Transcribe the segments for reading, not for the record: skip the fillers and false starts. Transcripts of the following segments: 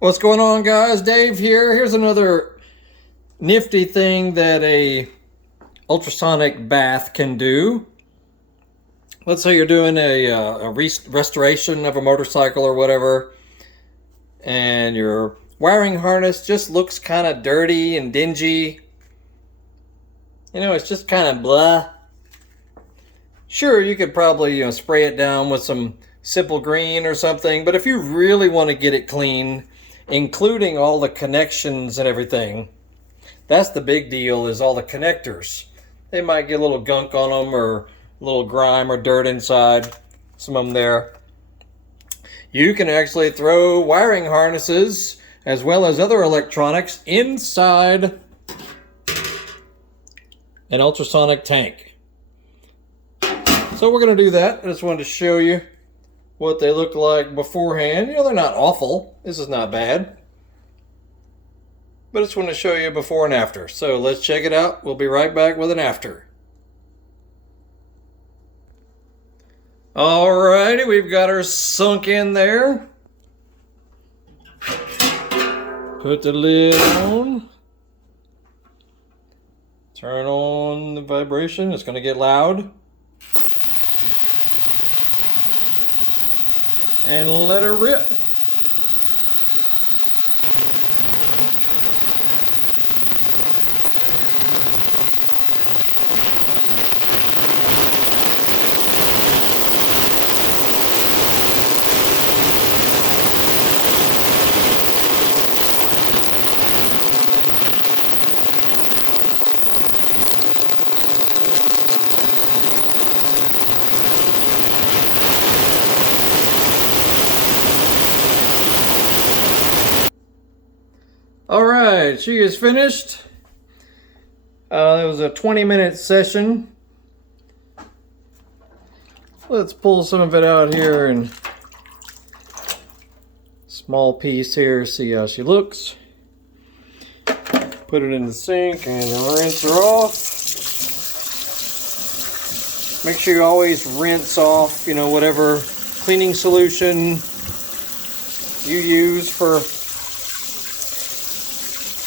What's going on, guys? Dave here. Here's another nifty thing that a ultrasonic bath can do. Let's say you're doing a restoration of a motorcycle or whatever, and your wiring harness just looks kind of dirty and dingy. You know, it's just kind of blah. Sure, you could probably spray it down with some simple green or something, but if you really want to get it clean, including all the connections and everything, that's the big deal, is all the connectors. They might get a little gunk on them or a little grime or dirt inside some of them there. You can actually throw wiring harnesses as well as other electronics inside an ultrasonic tank. So we're going to do that. I just wanted to show you what they look like beforehand. They're not awful. This is not bad. But I just want to show you before and after. So let's check it out. We'll be right back with an after. Alrighty, we've got her sunk in there. Put the lid on. Turn on the vibration. It's going to get loud. And let her rip. Alright, she is finished. It was a 20-minute session. Let's pull some of it out here and small piece here, see how she looks. Put it in the sink and rinse her off. Make sure you always rinse off, whatever cleaning solution you use for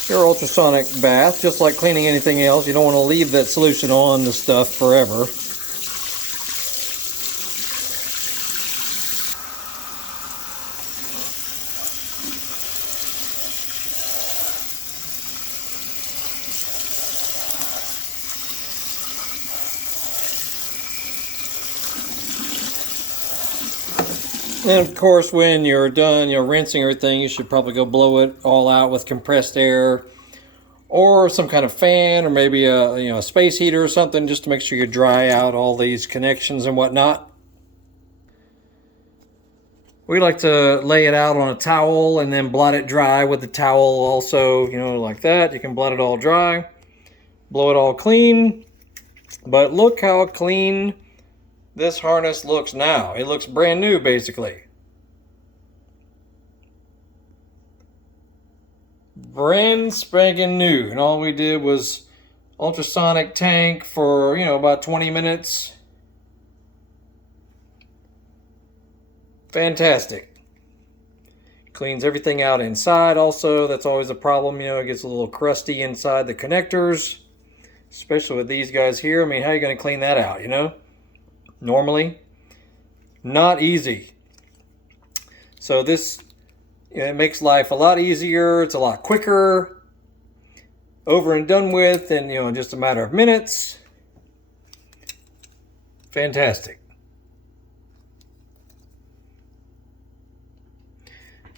your ultrasonic bath. Just like cleaning anything else, you don't want to leave that solution on the stuff forever. And of course, when you're done, rinsing everything, you should probably go blow it all out with compressed air or some kind of fan, or maybe a space heater or something, just to make sure you dry out all these connections and whatnot. We like to lay it out on a towel and then blot it dry with the towel also, like that. You can blot it all dry, blow it all clean. But look how clean this harness looks now. It looks brand new, basically. Brand spanking new. And all we did was ultrasonic tank for, about 20 minutes. Fantastic. Cleans everything out inside also. That's always a problem. It gets a little crusty inside the connectors. Especially with these guys here. I mean, how are you going to clean that out, Normally, not easy. So this, it makes life a lot easier. It's a lot quicker, over and done with in just a matter of minutes. Fantastic.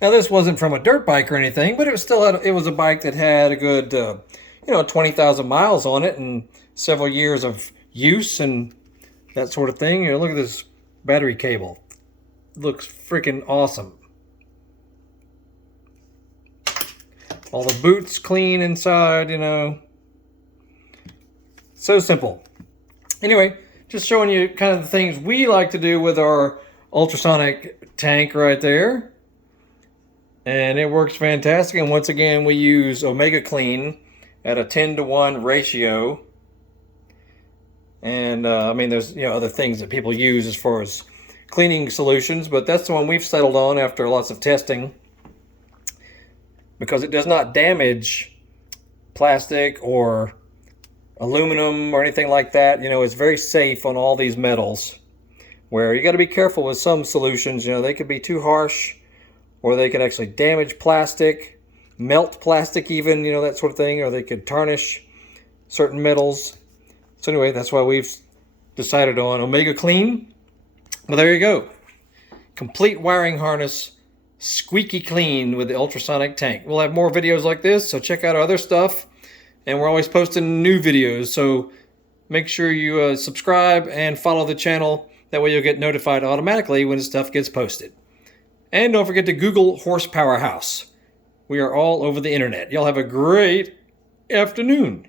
Now this wasn't from a dirt bike or anything, but it was a bike that had a good 20,000 miles on it and several years of use and that sort of thing. Look at this battery cable. It looks freaking awesome. All the boots clean inside, So simple. Anyway, just showing you kind of the things we like to do with our ultrasonic tank right there. And it works fantastic. And once again, we use OmegaClean at a 10-to-1 ratio. And I mean, there's other things that people use as far as cleaning solutions, but that's the one we've settled on after lots of testing. because it does not damage plastic or aluminum or anything like that. You know, it's very safe on all these metals, where you got to be careful with some solutions. You know, they could be too harsh, or they could actually damage plastic, melt plastic even, you know, that sort of thing, or they could tarnish certain metals. So anyway, that's why we've decided on OmegaClean. Well, there you go. Complete wiring harness, squeaky clean with the ultrasonic tank. We'll have more videos like this, so check out our other stuff. And we're always posting new videos, so make sure you subscribe and follow the channel. That way you'll get notified automatically when stuff gets posted. And don't forget to Google Horsepower House. We are all over the internet. Y'all have a great afternoon.